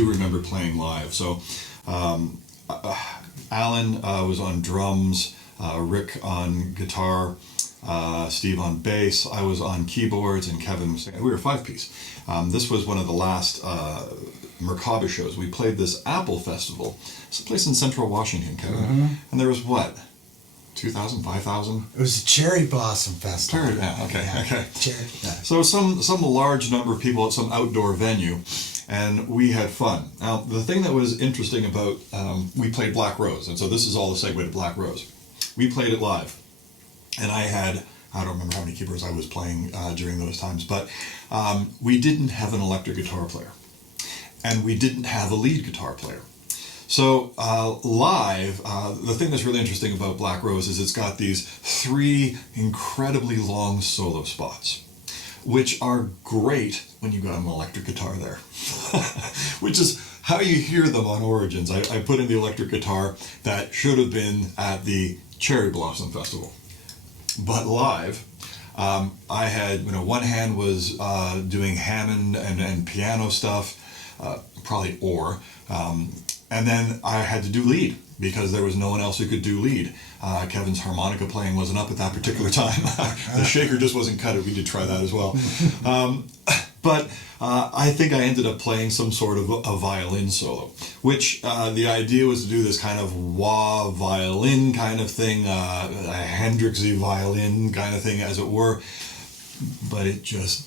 do remember playing live. So Alan was on drums, Rick on guitar, Steve on bass, I was on keyboards, and Kevin was singing. We were a 5-piece. This was one of the last Merkaba shows. We played this Apple Festival. It's a place in Central Washington, Kevin. And there was what? 2,000, 5,000? It was a cherry blossom festival. Okay. Cherry, yeah. So some large number of people at some outdoor venue, and we had fun. Now, the thing that was interesting about, we played Black Rose, and so this is all the segue to Black Rose. We played it live, and I don't remember how many keyboards I was playing during those times, but we didn't have an electric guitar player, and we didn't have a lead guitar player. So live, the thing that's really interesting about Black Rose is it's got these 3 incredibly long solo spots, which are great when you got an electric guitar there, which is how you hear them on Origins. I put in the electric guitar that should have been at the Cherry Blossom Festival, but live, I had, one hand was doing Hammond and piano stuff, probably and then I had to do lead because there was no one else who could do lead. Kevin's harmonica playing wasn't up at that particular time. The shaker just wasn't cut it. We did try that as well. But I think I ended up playing some sort of a violin solo, which the idea was to do this kind of wah violin kind of thing, a Hendrixy violin kind of thing, as it were. But it just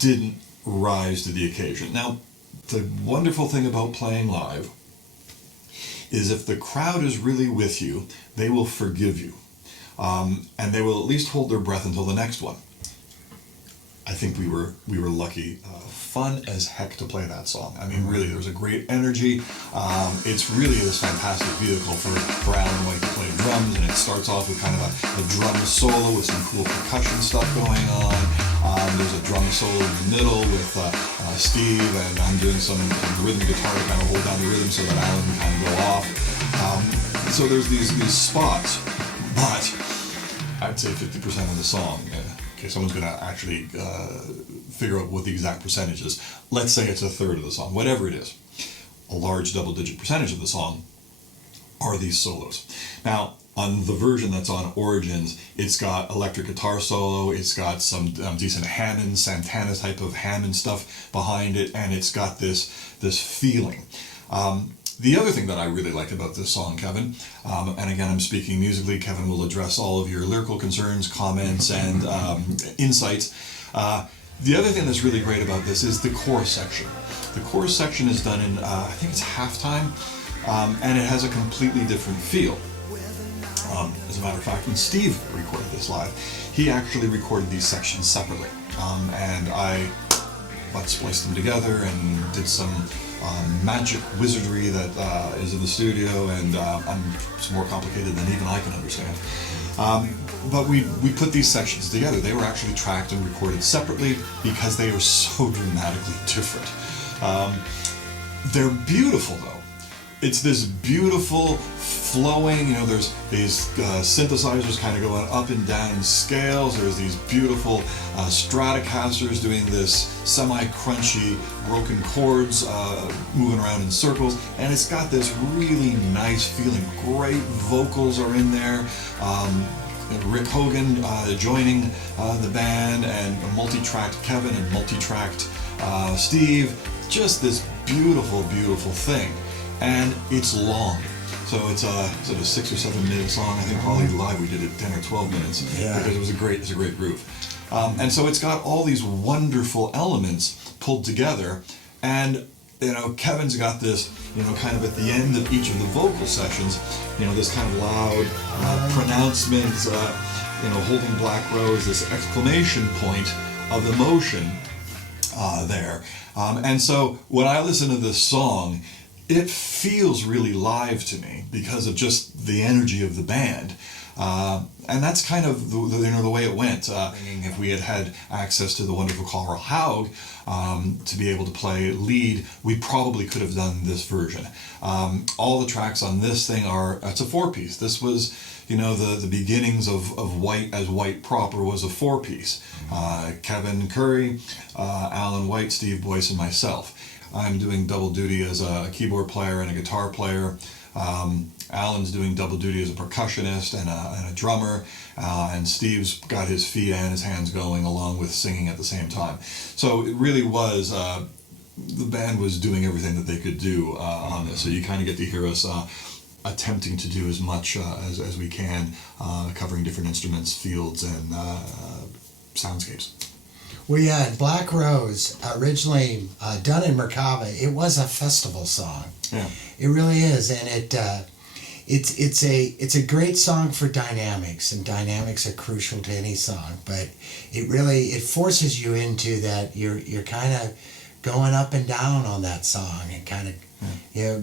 didn't rise to the occasion. Now, the wonderful thing about playing live is if the crowd is really with you, they will forgive you. And they will at least hold their breath until the next one. I think we were lucky. Fun as heck to play that song. I mean, really, there was a great energy. It's really this fantastic vehicle for Alan White to play drums, and it starts off with kind of a drum solo with some cool percussion stuff going on. There's a drum solo in the middle with Steve, and I'm doing some rhythm guitar to kind of hold down the rhythm so that Alan can kind of go off. So there's these spots, but I'd say 50% of the song. Okay, someone's going to actually figure out what the exact percentage is. Let's say it's a third of the song, whatever it is. A large double-digit percentage of the song are these solos. Now, on the version that's on Origins, it's got electric guitar solo, it's got some decent Hammond, Santana type of Hammond stuff behind it, and it's got this feeling. The other thing that I really liked about this song, Kevin, and again I'm speaking musically, Kevin will address all of your lyrical concerns, comments, and insights. The other thing that's really great about this is the chorus section. The chorus section is done in, I think it's halftime, and it has a completely different feel. As a matter of fact, when Steve recorded this live, he actually recorded these sections separately, and I spliced them together and did some magic wizardry that is in the studio, and it's more complicated than even I can understand. But we put these sections together. They were actually tracked and recorded separately because they are so dramatically different. They're beautiful, though. It's this beautiful flowing, there's these synthesizers kind of going up and down in scales. There's these beautiful Stratocasters doing this semi-crunchy broken chords moving around in circles, and it's got this really nice feeling. Great vocals are in there. Rick Hogan joining the band, and multi-tracked Kevin and multi-tracked Steve. Just this beautiful, beautiful thing. And it's long. So it's a 6 or 7 minute song. I think probably live we did it 10 or 12 minutes because it's a great groove. And so it's got all these wonderful elements pulled together. And Kevin's got this, kind of at the end of each of the vocal sessions, this kind of loud pronouncements, holding Black Rose, this exclamation point of emotion there. And so when I listen to this song, it feels really live to me because of just the energy of the band. And that's kind of the way it went. If we had access to the wonderful Carl Haug to be able to play lead, we probably could have done this version. All the tracks on this thing it's a 4-piece. This was, the beginnings of White as White proper was a 4-piece. Kevin Currie, Alan White, Steve Boyce, and myself. I'm doing double duty as a keyboard player and a guitar player. Alan's doing double duty as a percussionist and a drummer, and Steve's got his feet and his hands going along with singing at the same time. So it really was, the band was doing everything that they could do on this. So you kind of get to hear us attempting to do as much as we can, covering different instruments, fields, and soundscapes. Well, yeah, and Black Rose, originally done in Merkava, it was a festival song. Yeah. It really is, and it's a great song for dynamics, and dynamics are crucial to any song. But it forces you into that. You're kind of going up and down on that song, and kind of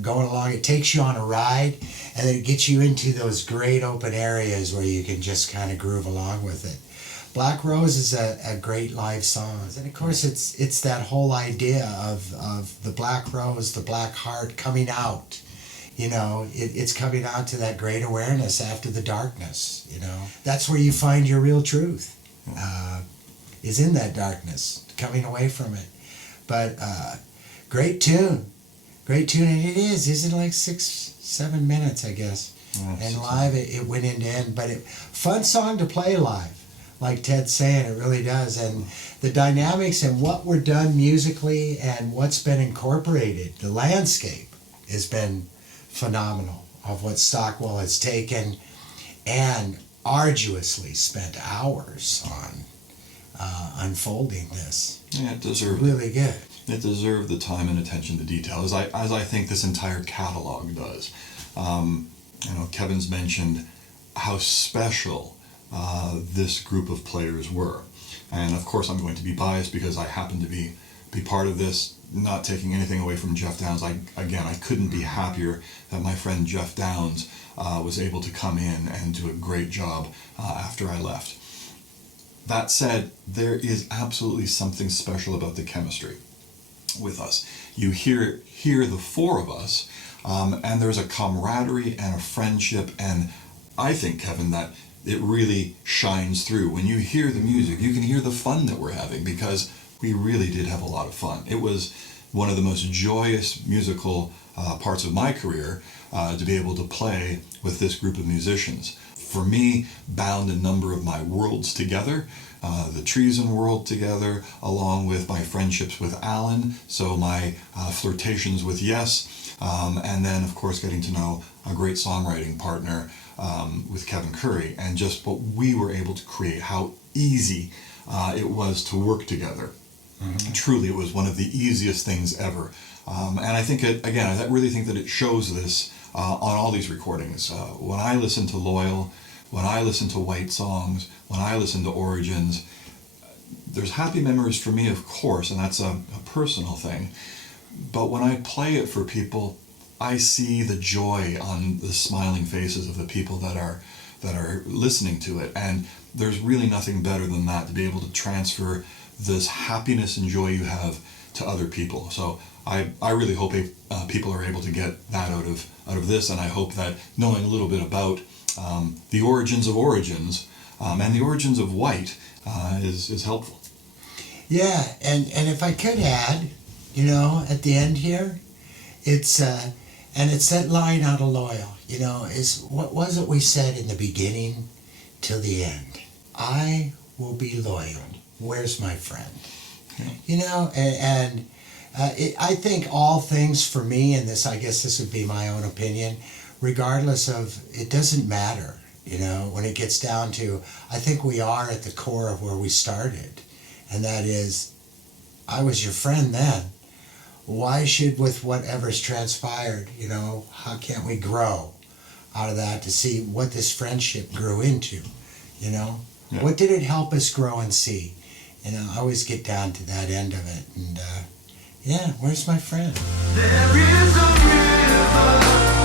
going along. It takes you on a ride, and then it gets you into those great open areas where you can just kind of groove along with it. Black Rose is a great live song, and of course it's that whole idea of the black rose, the black heart coming out. It's coming out to that great awareness after the darkness. That's where you find your real truth, is in that darkness, coming away from it. But great tune, and it isn't like 6-7 minutes, I guess. And live it went end to end, but fun song to play live. Like Ted's saying, it really does. And the dynamics and what we're done musically and what's been incorporated, the landscape has been phenomenal of what Stockwell has taken and arduously spent hours on unfolding this. Yeah, it deserved really good. It deserved the time and attention to detail, as I think this entire catalog does. Kevin's mentioned how special this group of players were, and of course I'm going to be biased because I happen to be part of this, not taking anything away from Jeff Downs. I couldn't be happier that my friend Jeff Downs was able to come in and do a great job after I left. That said, there is absolutely something special about the chemistry with us. You hear the four of us, and there's a camaraderie and a friendship, and I think, Kevin, that it really shines through. When you hear the music, you can hear the fun that we're having, because we really did have a lot of fun. It was one of the most joyous musical parts of my career to be able to play with this group of musicians. For me, bound a number of my worlds together, the Treason world together, along with my friendships with Alan, so my flirtations with Yes, and then of course getting to know a great songwriting partner with Kevin Currie, and just what we were able to create, how easy it was to work together. Mm-hmm. Truly, it was one of the easiest things ever. And I think, I really think that it shows this on all these recordings. When I listen to Loyal, when I listen to White Songs, when I listen to Origins, there's happy memories for me, of course, and that's a personal thing. But when I play it for people, I see the joy on the smiling faces of the people that are listening to it, and there's really nothing better than that, to be able to transfer this happiness and joy you have to other people. So I really hope people are able to get that out of this, and I hope that knowing a little bit about the origins of Origins and the origins of White is helpful. Yeah, and if I could add, at the end here, it's that line out of Loyal, is what was it we said in the beginning till the end? I will be loyal. Where's my friend? Yeah. I think all things for me, and this, I guess this would be my own opinion, regardless of, it doesn't matter, when it gets down to, I think we are at the core of where we started, and that is, I was your friend then. Why should, with whatever's transpired, how can't we grow out of that to see what this friendship grew into, Yeah. What did it help us grow and see? I always get down to that end of it, and where's my friend? There is a river